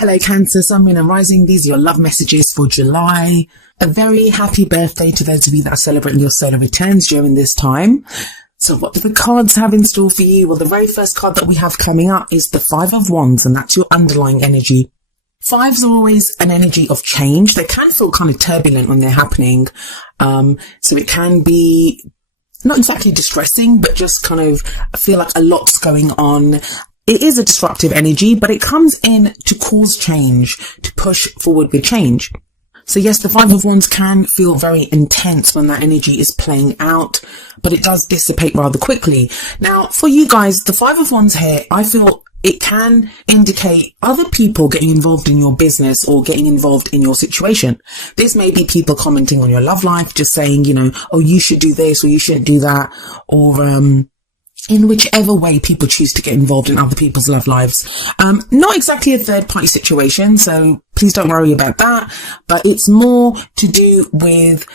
Hello Cancer, Sun, Moon and Rising. These are your love messages for July. A very happy birthday to those of you that are celebrating your solar returns during this time. So what do the cards have in store for you? Well, the very first card that we have coming up is the Five of Wands, and that's your underlying energy. Fives are always an energy of change. They can feel kind of turbulent when they're happening. So it can be not exactly distressing, but just kind of feel like a lot's going on. It is a disruptive energy, but it comes in to cause change, to push forward with change. So yes, the Five of Wands can feel very intense when that energy is playing out, but it does dissipate rather quickly. Now, for you guys, the Five of Wands here, I feel it can indicate other people getting involved in your business or getting involved in your situation. This may be people commenting on your love life, just saying, you know, oh, you should do this or you shouldn't do that, or in whichever way people choose to get involved in other people's love lives. Not exactly a third party situation, so please don't worry about that, but it's more to do with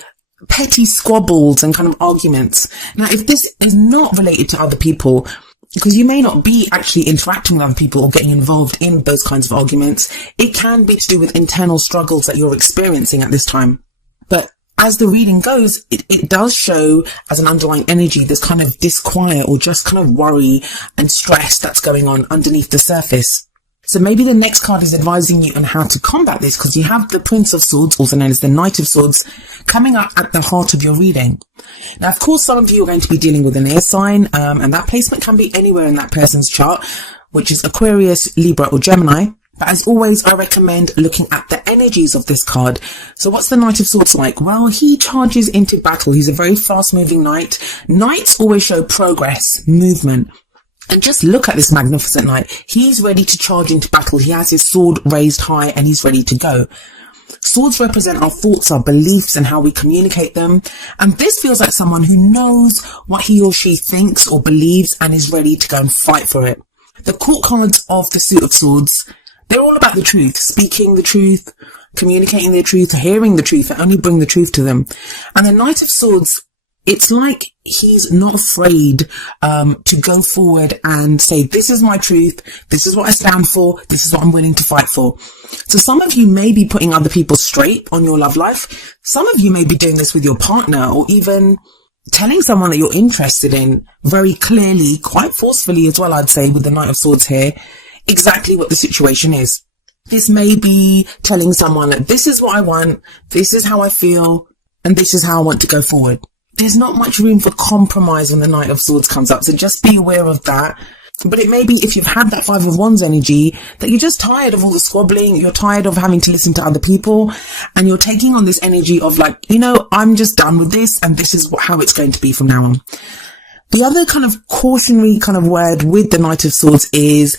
petty squabbles and kind of arguments. Now, if this is not related to other people, because you may not be actually interacting with other people or getting involved in those kinds of arguments, it can be to do with internal struggles that you're experiencing at this time. But as the reading goes, it does show as an underlying energy this kind of disquiet or just kind of worry and stress that's going on underneath the surface. So maybe the next card is advising you on how to combat this, because you have the Prince of Swords, also known as the Knight of Swords, coming up at the heart of your reading. Now, of course, some of you are going to be dealing with an air sign, and that placement can be anywhere in that person's chart, which is Aquarius, Libra or Gemini. But as always, I recommend looking at the energies of this card. So what's the Knight of Swords like? Well, he charges into battle. He's a very fast-moving knight. Knights always show progress, movement. And just look at this magnificent knight. He's ready to charge into battle. He has his sword raised high and he's ready to go. Swords represent our thoughts, our beliefs, and how we communicate them. And this feels like someone who knows what he or she thinks or believes and is ready to go and fight for it. The court cards of the Suit of Swords, they're all about the truth, speaking the truth, communicating the truth, hearing the truth, and only bring the truth to them. And the Knight of Swords, it's like he's not afraid to go forward and say, this is my truth, this is what I stand for, this is what I'm willing to fight for. So some of you may be putting other people straight on your love life. Some of you may be doing this with your partner, or even telling someone that you're interested in very clearly, quite forcefully as well, I'd say, with the Knight of Swords here, exactly what the situation is. This may be telling someone that this is what I want, this is how I feel, and this is how I want to go forward. There's not much room for compromise when the Knight of Swords comes up, so just be aware of that. But it may be, if you've had that Five of Wands energy, that you're just tired of all the squabbling, you're tired of having to listen to other people, and you're taking on this energy of like, you know, I'm just done with this, and this is how it's going to be from now on. The other kind of cautionary kind of word with the Knight of Swords is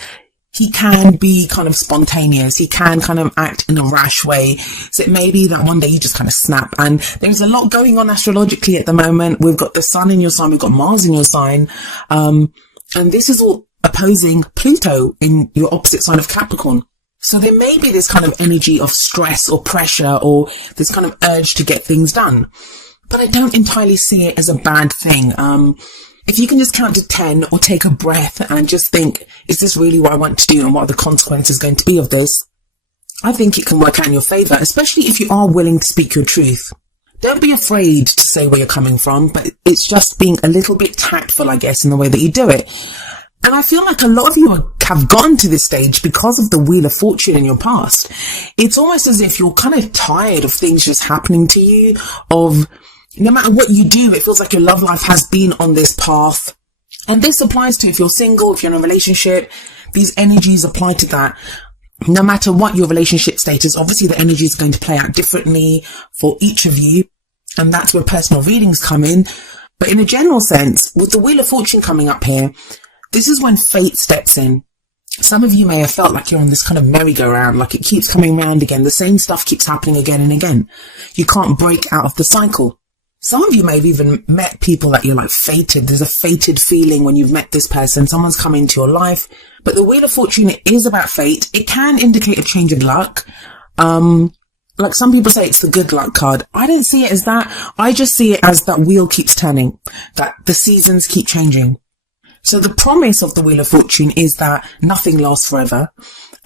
he can be kind of spontaneous. He can kind of act in a rash way. So it may be that one day you just kind of snap. And there's a lot going on astrologically at the moment. We've got the Sun in your sign. We've got Mars in your sign. And this is all opposing Pluto in your opposite sign of Capricorn. So there may be this kind of energy of stress or pressure or this kind of urge to get things done. But I don't entirely see it as a bad thing. If you can just count to 10 or take a breath and just think, is this really what I want to do and what are the consequences going to be of this? I think it can work out in your favour, especially if you are willing to speak your truth. Don't be afraid to say where you're coming from, but it's just being a little bit tactful, I guess, in the way that you do it. And I feel like a lot of you have gotten to this stage because of the Wheel of Fortune in your past. It's almost as if you're kind of tired of things just happening to you, of no matter what you do, it feels like your love life has been on this path. And this applies to if you're single, if you're in a relationship, these energies apply to that. No matter what your relationship status, obviously the energy is going to play out differently for each of you. And that's where personal readings come in. But in a general sense, with the Wheel of Fortune coming up here, this is when fate steps in. Some of you may have felt like you're on this kind of merry-go-round, like it keeps coming round again. The same stuff keeps happening again and again. You can't break out of the cycle. Some of you may have even met people that you're like fated. There's a fated feeling when you've met this person. Someone's come into your life. But the Wheel of Fortune is about fate. It can indicate a change of luck. Like some people say it's the good luck card. I don't see it as that. I just see it as that wheel keeps turning, that the seasons keep changing. So the promise of the Wheel of Fortune is that nothing lasts forever.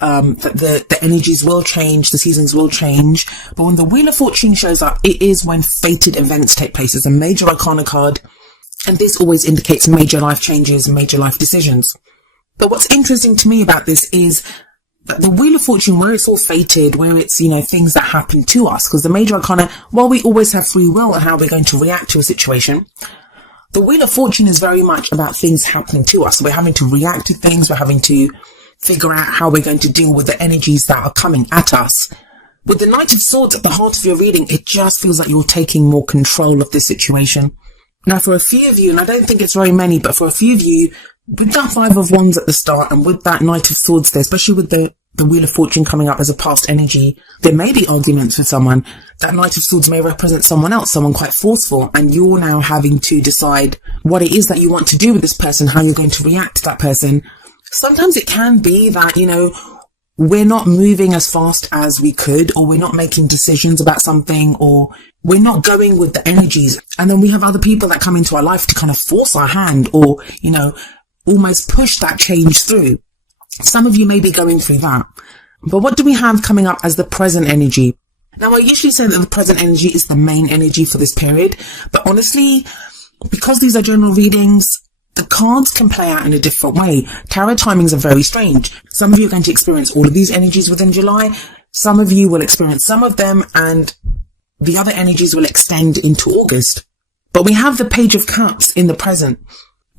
that the energies will change, the seasons will change. But when the Wheel of Fortune shows up, it is when fated events take place. It's a major arcana card, and this always indicates major life changes and major life decisions. But what's interesting to me about this is that the Wheel of Fortune, where it's all fated, where it's, things that happen to us, because the major arcana, while we always have free will and how we're going to react to a situation, the Wheel of Fortune is very much about things happening to us. We're having to react to things. We're having to figure out how we're going to deal with the energies that are coming at us. With the Knight of Swords at the heart of your reading, it just feels like you're taking more control of this situation. Now, for a few of you, and I don't think it's very many, but for a few of you, with that Five of Wands at the start and with that Knight of Swords there, especially with the Wheel of Fortune coming up as a past energy, there may be arguments with someone. That Knight of Swords may represent someone else, someone quite forceful, and you're now having to decide what it is that you want to do with this person, how you're going to react to that person. Sometimes it can be that, we're not moving as fast as we could, or we're not making decisions about something, or we're not going with the energies. And then we have other people that come into our life to kind of force our hand, or, almost push that change through. Some of you may be going through that. But what do we have coming up as the present energy? Now, I usually say that the present energy is the main energy for this period, but honestly, because these are general readings, the cards can play out in a different way. Tarot timings are very strange. Some of you are going to experience all of these energies within July. Some of you will experience some of them, and the other energies will extend into August. But we have the Page of Cups in the present.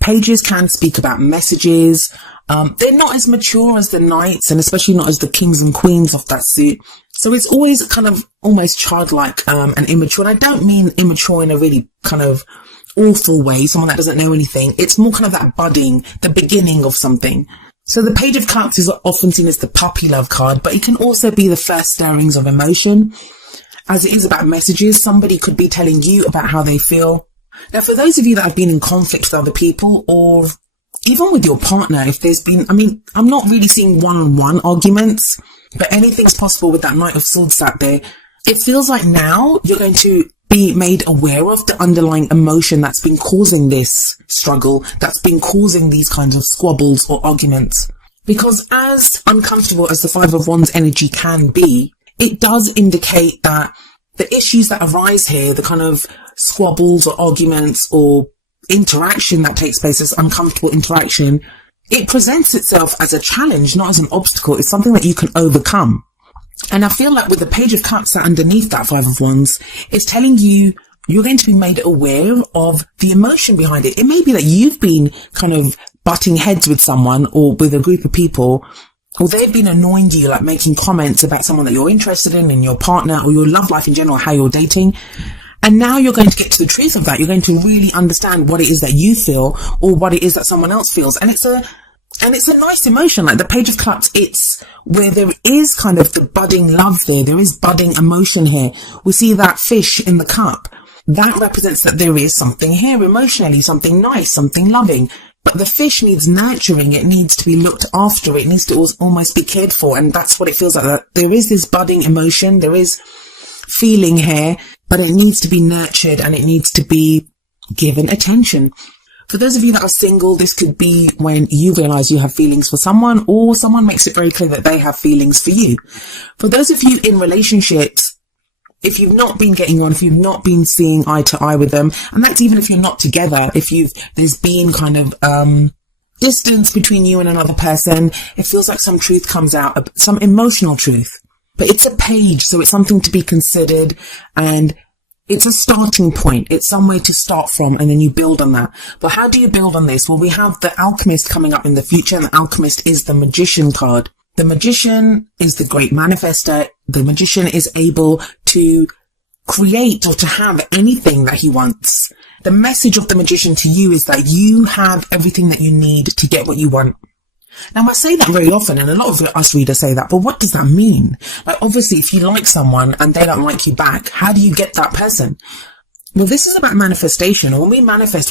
Pages can speak about messages. They're not as mature as the Knights, and especially not as the Kings and Queens of that suit. So it's always kind of almost childlike and immature. And I don't mean immature in a really kind of awful way, someone that doesn't know anything. It's more kind of that budding, the beginning of something. So the Page of Cups is often seen as the puppy love card, but it can also be the first stirrings of emotion. As it is about messages, somebody could be telling you about how they feel. Now, for those of you that have been in conflict with other people, or even with your partner, if there's been, I'm not really seeing one-on-one arguments, but anything's possible with that Knight of Swords sat there. It feels like now you're going to be made aware of the underlying emotion that's been causing this struggle, that's been causing these kinds of squabbles or arguments. Because as uncomfortable as the Five of Wands energy can be, it does indicate that the issues that arise here, the kind of squabbles or arguments or interaction that takes place, this uncomfortable interaction, it presents itself as a challenge, not as an obstacle. It's something that you can overcome. And I feel like with the Page of Cups underneath that Five of Wands, it's telling you you're going to be made aware of the emotion behind it. It may be that you've been kind of butting heads with someone or with a group of people, or they've been annoying you, like making comments about someone that you're interested in your partner, or your love life in general, how you're dating. And now you're going to get to the truth of that. You're going to really understand what it is that you feel, or what it is that someone else feels. And it's a nice emotion. Like the Page of Cups, it's where there is kind of the budding love there. There is budding emotion here. We see that fish in the cup. That represents that there is something here emotionally, something nice, something loving. But the fish needs nurturing. It needs to be looked after. It needs to almost be cared for. And that's what it feels like. That there is this budding emotion. There is feeling here, but it needs to be nurtured and it needs to be given attention. For those of you that are single, this could be when you realize you have feelings for someone, or someone makes it very clear that they have feelings for you. For those of you in relationships, if you've not been getting on, if you've not been seeing eye to eye with them, and that's even if you're not together, there's been kind of distance between you and another person, it feels like some truth comes out, some emotional truth. But it's a page, so it's something to be considered, and it's a starting point. It's somewhere to start from, and then you build on that. But how do you build on this? Well, we have the Alchemist coming up in the future, and the Alchemist is the Magician card. The Magician is the great manifester. The Magician is able to create or to have anything that he wants. The message of the Magician to you is that you have everything that you need to get what you want. Now, I say that very often, and a lot of us readers say that, but what does that mean? Like, obviously, if you like someone and they don't like you back, how do you get that person? Well, this is about manifestation. When we manifest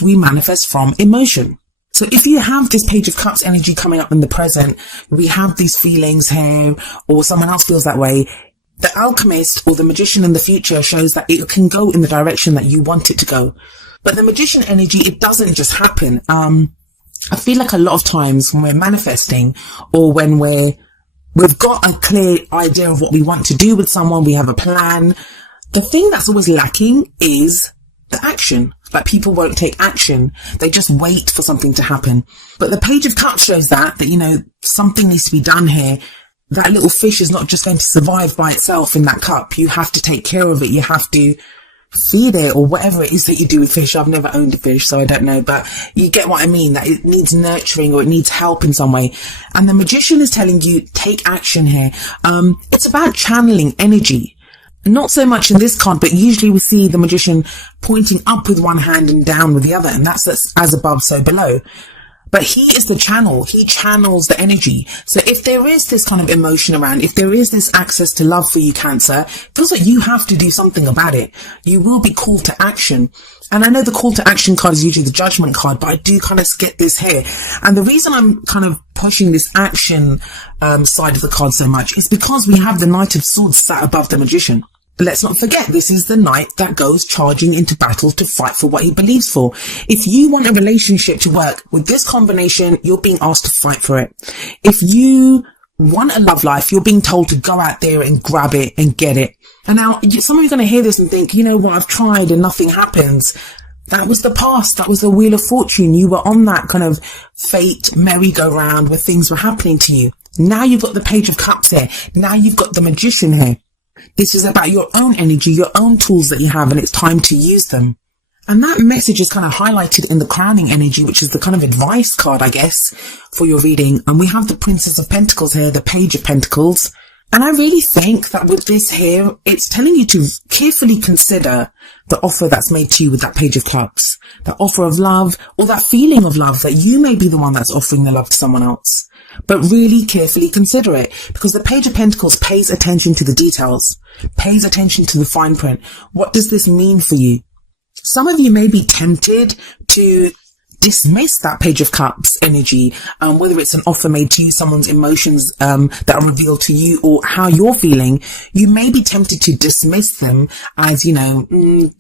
from emotion. So if you have this Page of Cups energy coming up in the present, we have these feelings here, or someone else feels that way. The Alchemist or the Magician in the future shows that it can go in the direction that you want it to go. But the Magician energy, it doesn't just happen. I feel like a lot of times when we're manifesting, or when we're We've got a clear idea of what we want to do with someone. We have a plan. The thing that's always lacking is the action. Like, people won't take action. They just wait for something to happen. But the Page of Cups shows that, you know, something needs to be done here. That little fish is not just going to survive by itself in that cup. You have to take care of it. You have to feed it, or whatever it is that you do with fish. I've never owned a fish, so I don't know, but you get what I mean, that it needs nurturing or it needs help in some way. And the Magician is telling you, take action here. It's about channeling energy. Not so much in this card, but usually we see the Magician pointing up with one hand and down with the other, and that's as above, so below. But he is the channel. He channels the energy. So if there is this kind of emotion around, if there is this access to love for you, Cancer, it feels like you have to do something about it. You will be called to action. And I know the call to action card is usually the Judgment card, but I do kind of get this here. And the reason I'm kind of pushing this action side of the card so much is because we have the Knight of Swords sat above the Magician. Let's not forget, this is the knight that goes charging into battle to fight for what he believes for. If you want a relationship to work with this combination, you're being asked to fight for it. If you want a love life, you're being told to go out there and grab it and get it. And now some of you are going to hear this and think, you know what, I've tried and nothing happens. That was the past. That was the Wheel of Fortune. You were on that kind of fate merry-go-round where things were happening to you. Now you've got the Page of Cups here. Now you've got the Magician here. This is about your own energy, your own tools that you have, and it's time to use them. And that message is kind of highlighted in the Crowning energy, which is the kind of advice card, I guess, for your reading. And we have the Princess of Pentacles here, the Page of Pentacles. And I really think that with this here, it's telling you to carefully consider the offer that's made to you with that Page of Cups. That offer of love, or that feeling of love, that you may be the one that's offering the love to someone else. But really carefully consider it, because the Page of Pentacles pays attention to the details, pays attention to the fine print. What does this mean for you? Some of you may be tempted to dismiss that Page of Cups energy, whether it's an offer made to you, someone's emotions that are revealed to you, or how you're feeling. You may be tempted to dismiss them as, you know,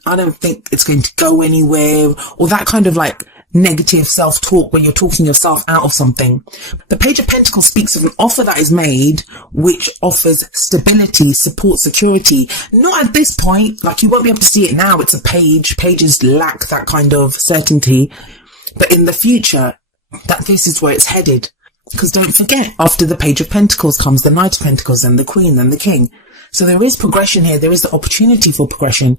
I don't think it's going to go anywhere, or that kind of like negative self-talk where you're talking yourself out of something. The Page of Pentacles speaks of an offer that is made which offers stability, support, security. Not at this point, like you won't be able to see it now. It's a page. Pages lack that kind of certainty. But in the future, that this is where it's headed. Because don't forget, after the Page of Pentacles comes the Knight of Pentacles, and the Queen, and the King. So there is progression here. There is the opportunity for progression.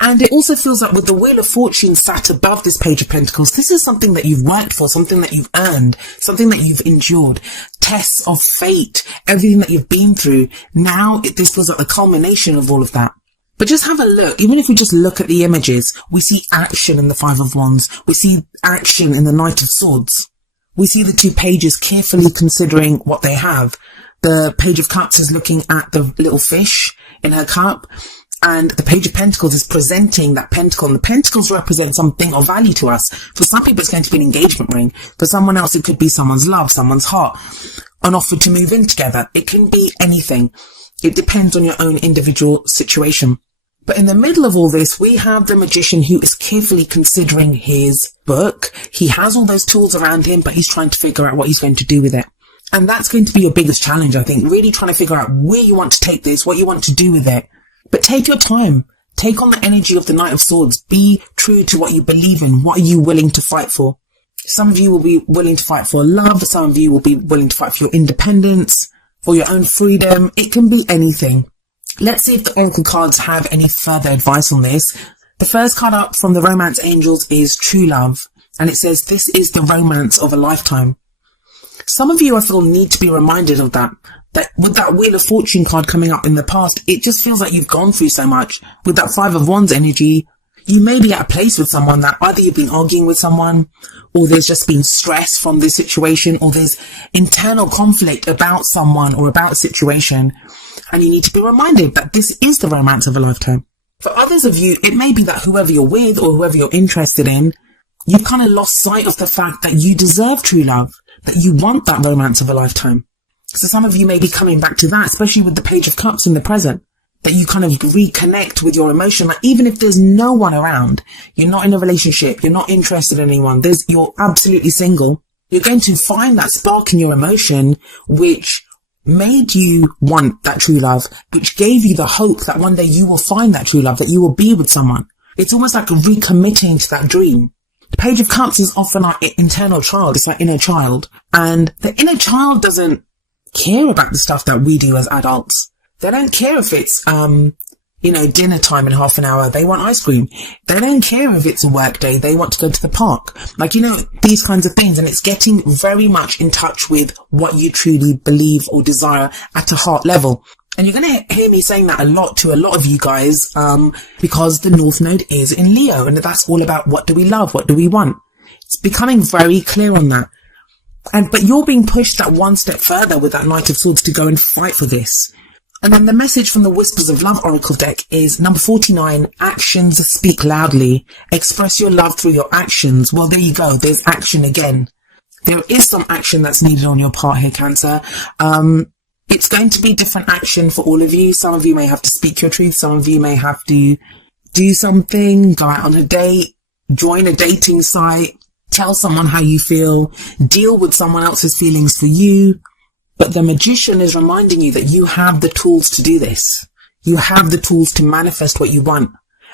And it also feels like with the Wheel of Fortune sat above this Page of Pentacles, this is something that you've worked for, something that you've earned, something that you've endured. Tests of fate, everything that you've been through. Now this feels like the culmination of all of that. But just have a look. Even if we just look at the images, we see action in the Five of Wands. We see action in the Knight of Swords. We see the two pages carefully considering what they have. The Page of Cups is looking at the little fish in her cup, and the Page of Pentacles is presenting that pentacle, and the pentacles represent something of value to us. For some people, it's going to be an engagement ring. For someone else, it could be someone's love, someone's heart, an offer to move in together. It can be anything. It depends on your own individual situation. But in the middle of all this, we have the Magician who is carefully considering his book. He has all those tools around him, but he's trying to figure out what he's going to do with it. And that's going to be your biggest challenge, I think, really trying to figure out where you want to take this, what you want to do with it. But take your time. Take on the energy of the Knight of Swords. Be true to what you believe in. What are you willing to fight for? Some of you will be willing to fight for love. Some of you will be willing to fight for your independence, for your own freedom. It can be anything. Let's see if the Oracle cards have any further advice on this. The first card up from the Romance Angels is True Love. And it says, this is the romance of a lifetime. Some of you, I feel, need to be reminded of that. That with that Wheel of Fortune card coming up in the past, it just feels like you've gone through so much. With that Five of Wands energy, you may be at a place with someone that either you've been arguing with someone, or there's just been stress from this situation, or there's internal conflict about someone or about a situation. And you need to be reminded that this is the romance of a lifetime. For others of you, it may be that whoever you're with or whoever you're interested in, you've kind of lost sight of the fact that you deserve true love, that you want that romance of a lifetime. So some of you may be coming back to that, especially with the Page of Cups in the present, that you kind of reconnect with your emotion. Like even if there's no one around, you're not in a relationship, you're not interested in anyone, you're absolutely single, you're going to find that spark in your emotion, which made you want that true love, which gave you the hope that one day you will find that true love, that you will be with someone. It's almost like recommitting to that dream. The Page of Cups is often our internal child. It's our inner child. And the inner child doesn't care about the stuff that we do as adults. They don't care if it's, dinner time in half an hour. They want ice cream. They don't care if it's a work day. They want to go to the park. These kinds of things. And it's getting very much in touch with what you truly believe or desire at a heart level. And you're going to hear me saying that a lot to a lot of you guys, because the North Node is in Leo, and that's all about what do we love? What do we want? It's becoming very clear on that. But you're being pushed that one step further with that Knight of Swords to go and fight for this. And then the message from the Whispers of Love Oracle deck is number 49, actions speak loudly. Express your love through your actions. Well, there you go. There's action again. There is some action that's needed on your part here, Cancer. It's going to be different action for all of you. Some of you may have to speak your truth. Some of you may have to do something, go out on a date, join a dating site, tell someone how you feel, deal with someone else's feelings for you. But the Magician is reminding you that you have the tools to do this. You have the tools to manifest what you want.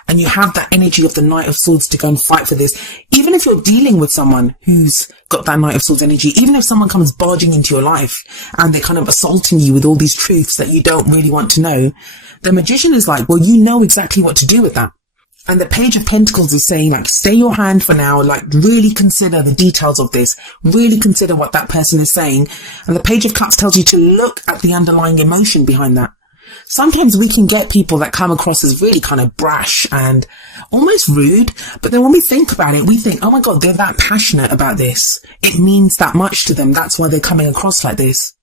And you have that energy of the Knight of Swords to go and fight for this. Even if you're dealing with someone who's got that Knight of Swords energy, even if someone comes barging into your life and they're kind of assaulting you with all these truths that you don't really want to know, the Magician is like, well, you know exactly what to do with that. And the Page of Pentacles is saying, stay your hand for now, really consider the details of this, really consider what that person is saying. And the Page of Cups tells you to look at the underlying emotion behind that. Sometimes we can get people that come across as really kind of brash and almost rude, but then when we think about it, we think, oh my God, they're that passionate about this. It means that much to them. That's why they're coming across like this.